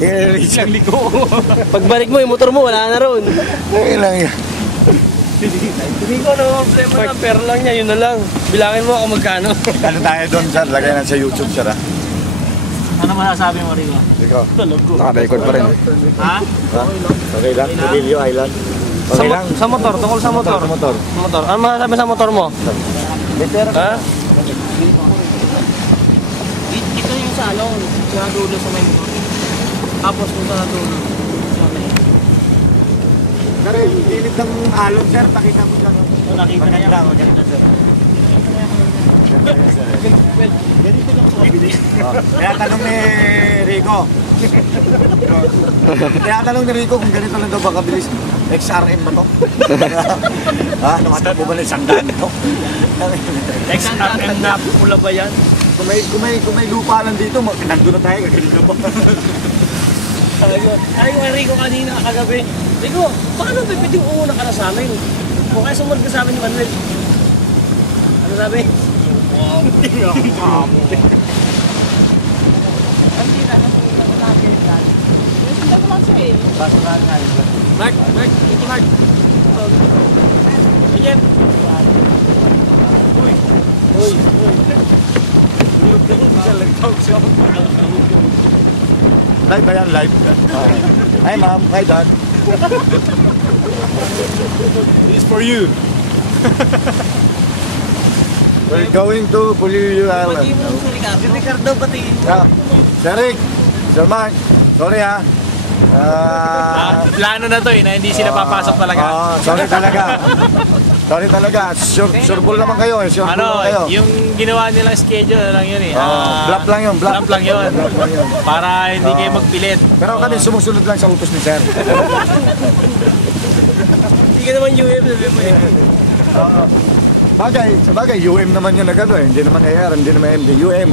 Ilang liko. Pagbalik mo, yung motor mo, wala na ron. Ilang yan. Hindi ko ano problema na, pero lang niya, yun na lang. Bilangin mo ako magkano. Ano tayo doon, sir? Lagay na sa YouTube, sir, ha? Ano masasabi mo, Rico? Ikaw. Naka-record pa rin. Ha? Okay lang, Rodilio Island. Okay lang. Sa motor, tungkol sa motor. Sa motor. Sa motor. Ano masasabi sa motor mo? Better. Ha? Ito yung sa ano, sa dulo sa may motor. Tapos kung sa dulo. Pero yung gilid ng alon, sir, pakita mo dyan. Nakita na yan. Maganda, sir. Ganito lang po mabilis. Kaya tanong ni Rico. Kaya tanong ni Rico kung ganito lang daw ba kabilis. XRM ba to? Ha? Tumatakbo ba na isang daan ito? XRM na pula ba yan? Kung may lupa lang dito, nandun na tayo. Ganito ba? Sabi ko kay Rico kanina, kagabi. Rico, paano ba pwedeng uuna ka na sa amin? O kaya sumunod ka sa amin ni Manuel? Ano sabi? Wow, hindi ako kamuti. Hindi na lagi yan. Sundan ko lang siya eh. Mark, ito Mark. Ayan. Uy. Live ba yan? Live? Hi ma'am, hi dad. This is for you. We're going to Pulilio Island. Pati mo si Ricardo. Si Ricardo patingin mo. Yeah. Sir Rick, Sir Mark, sorry ha. Plano na to eh, na hindi sila papasok talaga. Sorry talaga. Sorry talaga. Sureball naman kayo eh. Sureball Ano, naman kayo. yung ginawa nilang schedule lang yun eh. Bluff lang yun. Bluff lang yun. Para hindi kayo magpilit. Pero kami sumusunod lang sa utos ni Sir. Hindi ka naman UM, sabi mo eh. Sabagay, UM naman yun na gano'n eh. Hindi naman AR, hindi naman MD, UM.